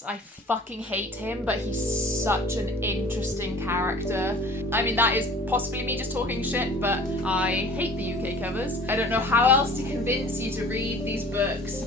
I fucking hate him, but he's such an interesting character. I mean, that is possibly me just talking shit, but I hate the UK covers. I don't know how else to convince you to read these books.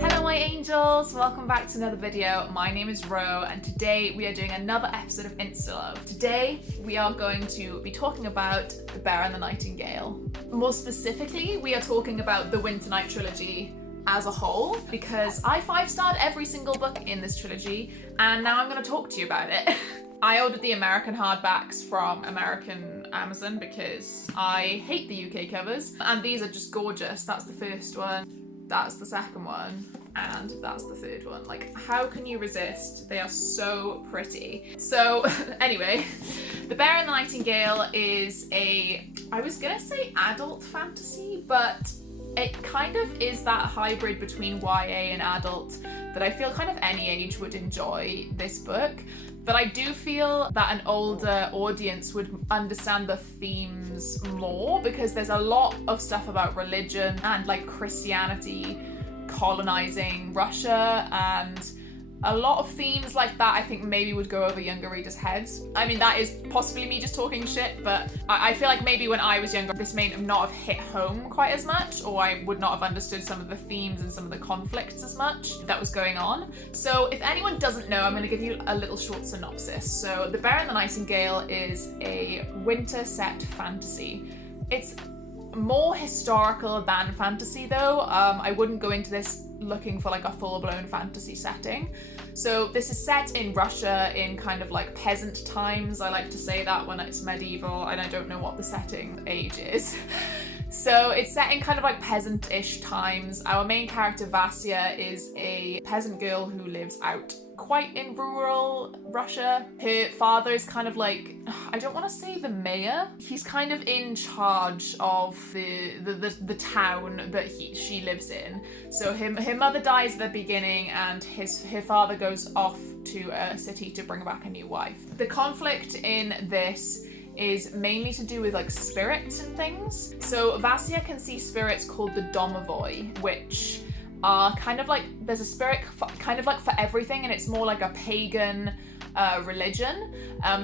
Hello my angels, welcome back to another video. My name is Ro, and today we are doing another episode of Instalove. Today we are going to be talking about The Bear and the Nightingale. More specifically, we are talking about the Winternight Trilogy as a whole, because I 5-starred every single book in this trilogy, and now I'm going to talk to you about it. I ordered the American hardbacks from American Amazon because I hate the UK covers, and these are just gorgeous. That's the first one, that's the second one, and that's the third one. Like, how can you resist? They are so pretty. So anyway, The Bear and the Nightingale is I was gonna say adult fantasy, but it kind of is that hybrid between YA and adult that I feel kind of any age would enjoy this book. But I do feel that an older audience would understand the themes more, because there's a lot of stuff about religion and like Christianity colonizing Russia, and a lot of themes like that I think maybe would go over younger readers' heads. I mean, that is possibly me just talking shit, but I feel like maybe when I was younger this may not have hit home quite as much, or I would not have understood some of the themes and some of the conflicts as much that was going on. So if anyone doesn't know, I'm going to give you a little short synopsis. So The Bear and the Nightingale is a winter set fantasy. It's more historical than fantasy though. I wouldn't go into this looking for like a full-blown fantasy setting. So this is set in Russia in kind of like peasant times. I like to say that when it's medieval and I don't know what the setting age is. So it's set in kind of like peasant-ish times. Our main character Vasya is a peasant girl who lives out quite in rural Russia. Her father is kind of like, I don't want to say the mayor. He's kind of in charge of the town that she lives in. So her mother dies at the beginning, and her father goes off to a city to bring back a new wife. The conflict in this is mainly to do with like spirits and things. So Vasya can see spirits called the domovoi, which are kind of like, there's a spirit kind of like for everything, and it's more like a pagan religion,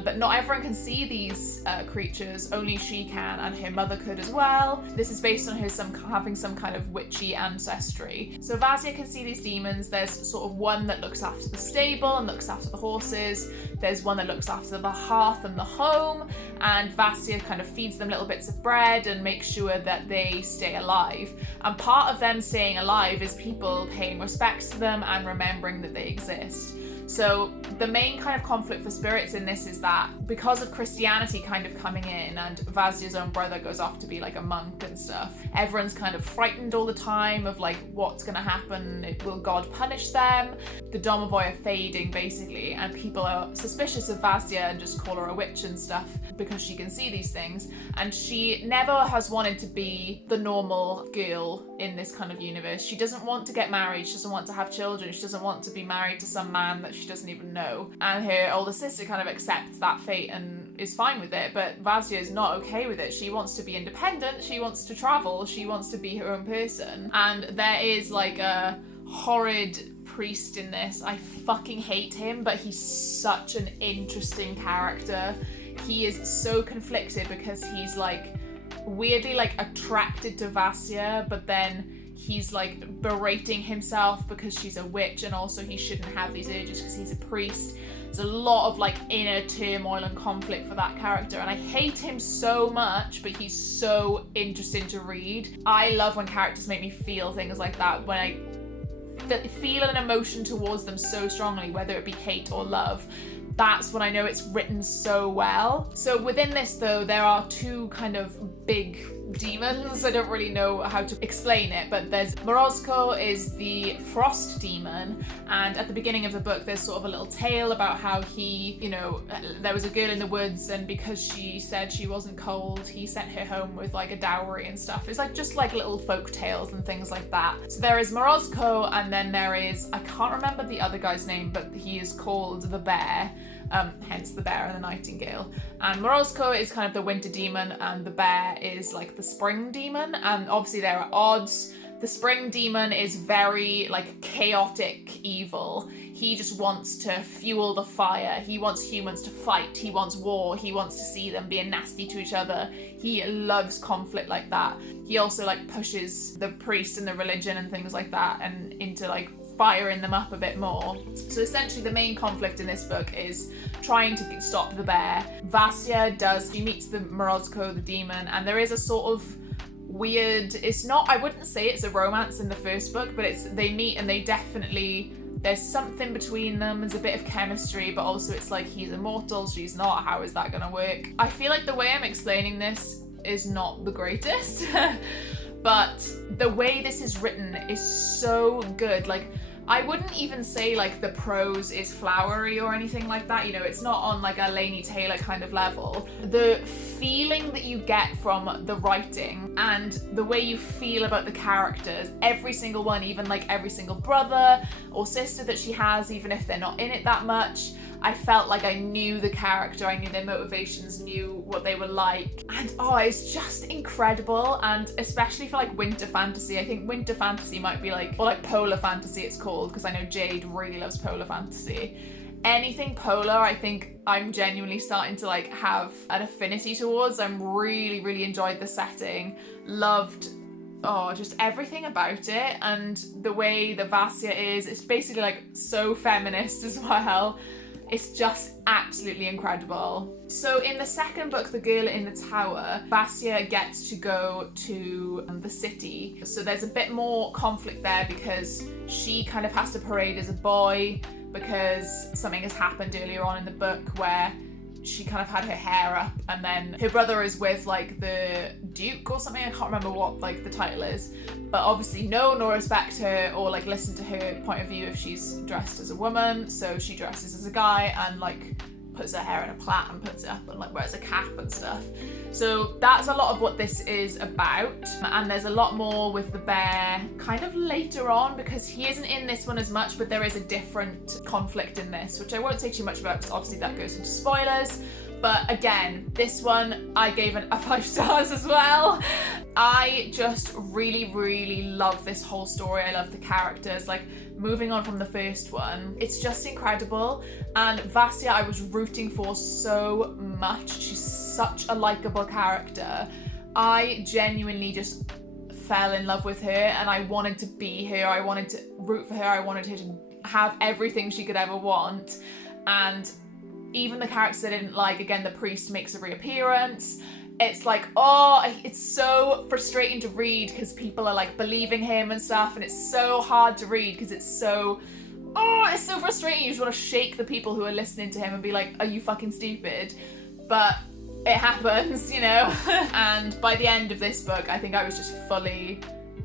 but not everyone can see these creatures. Only she can, and her mother could as well. This is based on her having some kind of witchy ancestry. So Vasya can see these demons. There's sort of one that looks after the stable and looks after the horses. There's one that looks after the hearth and the home, and Vasya kind of feeds them little bits of bread and makes sure that they stay alive. And part of them staying alive is people paying respects to them and remembering that they exist. So the main kind of conflict for spirits in this is that because of Christianity kind of coming in, and Vasya's own brother goes off to be like a monk and stuff, everyone's kind of frightened all the time of like what's going to happen. Will God punish them? The domovoi are fading basically, and people are suspicious of Vasya and just call her a witch and stuff because she can see these things. And she never has wanted to be the normal girl in this kind of universe. She doesn't want to get married. She doesn't want to have children. She doesn't want to be married to some man that she doesn't even know. And her older sister kind of accepts that fate and is fine with it, but Vasya is not okay with it. She wants to be independent. She wants to travel. She wants to be her own person. And there is like a horrid priest in this. I fucking hate him, but he's such an interesting character. He is so conflicted because he's like weirdly like attracted to Vasya, but then he's like berating himself because she's a witch, and also he shouldn't have these urges because he's a priest. There's a lot of like inner turmoil and conflict for that character, and I hate him so much, but he's so interesting to read. I love when characters make me feel things like that, when I feel an emotion towards them so strongly, whether it be hate or love. That's when I know it's written so well. So within this though, there are two kind of big demons. I don't really know how to explain it, but there's Morozko is the frost demon, and at the beginning of the book there's sort of a little tale about how he, you know, there was a girl in the woods, and because she said she wasn't cold, he sent her home with like a dowry and stuff. It's like just like little folk tales and things like that. So there is Morozko, and then there is, I can't remember the other guy's name, but he is called the Bear. hence the bear and the nightingale. And Morozko is kind of the winter demon, and the bear is like the spring demon. And obviously there are odds. The spring demon is very like chaotic evil. He just wants to fuel the fire. He wants humans to fight. He wants war. He wants to see them being nasty to each other. He loves conflict like that. He also like pushes the priest and the religion and things like that and into like firing them up a bit more. So essentially the main conflict in this book is trying to stop the bear. Vasya she meets the Morozko, the demon, and there is a sort of weird, it's not, I wouldn't say it's a romance in the first book, but they meet and they definitely, there's something between them, there's a bit of chemistry, but also it's like he's immortal, she's not, how is that gonna work? I feel like the way I'm explaining this is not the greatest, but the way this is written is so good. Like, I wouldn't even say like the prose is flowery or anything like that, you know, it's not on like a Laini Taylor kind of level. The feeling that you get from the writing and the way you feel about the characters, every single one, even like every single brother or sister that she has, even if they're not in it that much, I felt like I knew the character, I knew their motivations, knew what they were like, and oh, it's just incredible. And especially for like winter fantasy, I think winter fantasy might be like, or like polar fantasy it's called, because I know Jade really loves polar fantasy. Anything polar, I think I'm genuinely starting to like have an affinity towards. I'm really enjoyed the setting, loved just everything about it, and the way that Vasya is, it's basically like so feminist as well. It's just absolutely incredible. So in the second book, The Girl in the Tower, Vasya gets to go to the city. So there's a bit more conflict there because she kind of has to parade as a boy because something has happened earlier on in the book where she kind of had her hair up, and then her brother is with like the Duke or something, I can't remember what like the title is, but obviously know nor respect her or like listen to her point of view if she's dressed as a woman, so she dresses as a guy and like puts her hair in a plait and puts it up and like wears a cap and stuff. So that's a lot of what this is about, and there's a lot more with the bear kind of later on because he isn't in this one as much, but there is a different conflict in this, which I won't say too much about because obviously that goes into spoilers. But again, this one I gave a 5 stars as well. I just really love this whole story. I love the characters. Like, moving on from the first one, it's just incredible. And Vasya I was rooting for so much. She's such a likable character. I genuinely just fell in love with her and I wanted to be her. I wanted to root for her. I wanted her to have everything she could ever want. And even the characters I didn't like, again, the priest makes a reappearance. It's like, oh, it's so frustrating to read because people are like believing him and stuff, and it's so hard to read because it's so frustrating. You just want to shake the people who are listening to him and be like, are you fucking stupid? But it happens, you know? And by the end of this book, I think I was just fully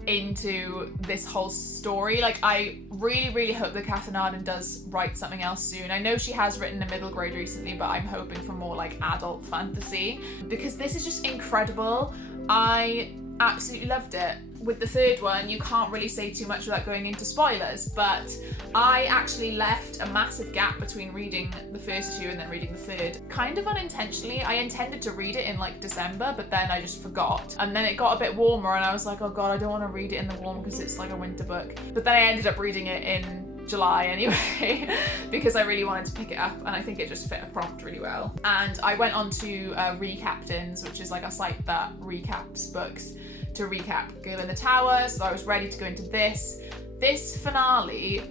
into this whole story. Like, I really hope that Catherine Arden does write something else soon. I know she has written a middle grade recently, but I'm hoping for more like adult fantasy because this is just incredible. I absolutely loved it. With the third one, you can't really say too much without going into spoilers, but I actually left a massive gap between reading the first two and then reading the third, kind of unintentionally. I intended to read it in like December, but then I just forgot. And then it got a bit warmer and I was like, oh God, I don't want to read it in the warm because it's like a winter book. But then I ended up reading it in July anyway because I really wanted to pick it up and I think it just fit a prompt really well. And I went on to Recaptains, which is like a site that recaps books, to recap Girl in the Tower. So I was ready to go into this. This finale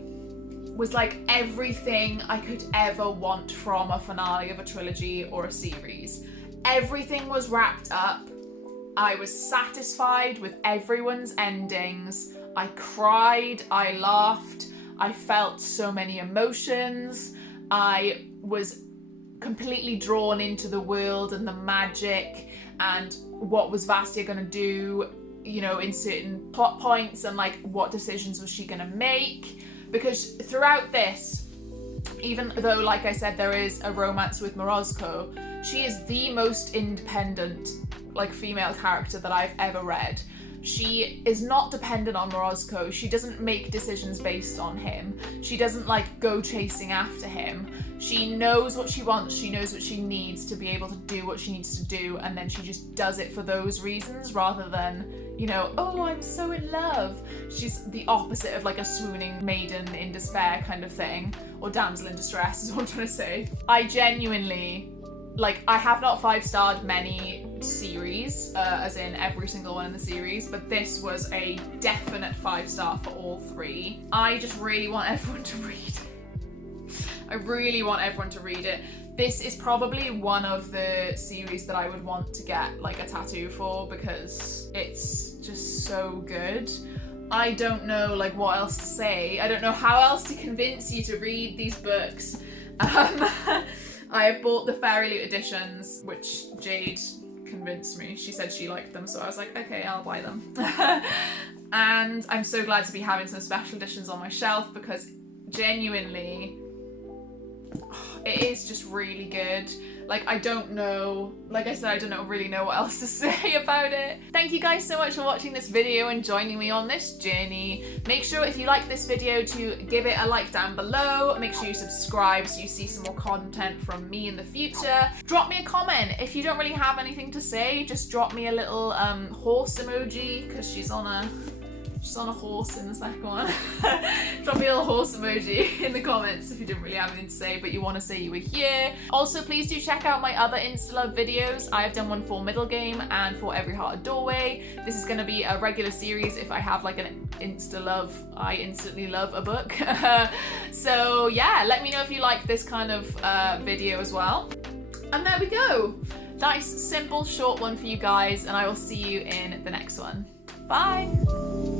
was like everything I could ever want from a finale of a trilogy or a series. Everything was wrapped up. I was satisfied with everyone's endings. I cried, I laughed, I felt so many emotions. I was completely drawn into the world and the magic and what was Vasya gonna do, you know, in certain plot points, and like what decisions was she gonna make. Because throughout this, even though, like I said, there is a romance with Morozko, she is the most independent, like, female character that I've ever read. She is not dependent on Morozko. She doesn't make decisions based on him. She doesn't like go chasing after him. She knows what she wants. She knows what she needs to be able to do what she needs to do, and then she just does it for those reasons rather than, you know, oh, I'm so in love. She's the opposite of like a swooning maiden in despair kind of thing, or damsel in distress is what I'm trying to say. I genuinely, like, I have not 5-starred many series, as in every single one in the series, but this was a definite 5-star for all 3. I just really want everyone to read it. I really want everyone to read it. This is probably one of the series that I would want to get like a tattoo for, because it's just so good. I don't know like what else to say. I don't know how else to convince you to read these books. I have bought the Fairy Loot editions, which Jade convinced me. She said she liked them, so I was like, okay, I'll buy them. And I'm so glad to be having some special editions on my shelf, because genuinely, it is just really good. Like, I don't know, like I said, I don't really know what else to say about it. Thank you guys so much for watching this video and joining me on this journey. Make sure if you like this video to give it a like down below. Make sure you subscribe so you see some more content from me in the future. Drop me a comment. If you don't really have anything to say, just drop me a little horse emoji, because she's on a horse in the second one. Drop me a little horse emoji in the comments if you didn't really have anything to say, but you want to say you were here. Also, please do check out my other Instalove videos. I have done one for Middle Game and for Every Heart a Doorway. This is going to be a regular series if I have like an Instalove, I instantly love a book. So yeah, let me know if you like this kind of video as well. And there we go. Nice, simple, short one for you guys, and I will see you in the next one. Bye!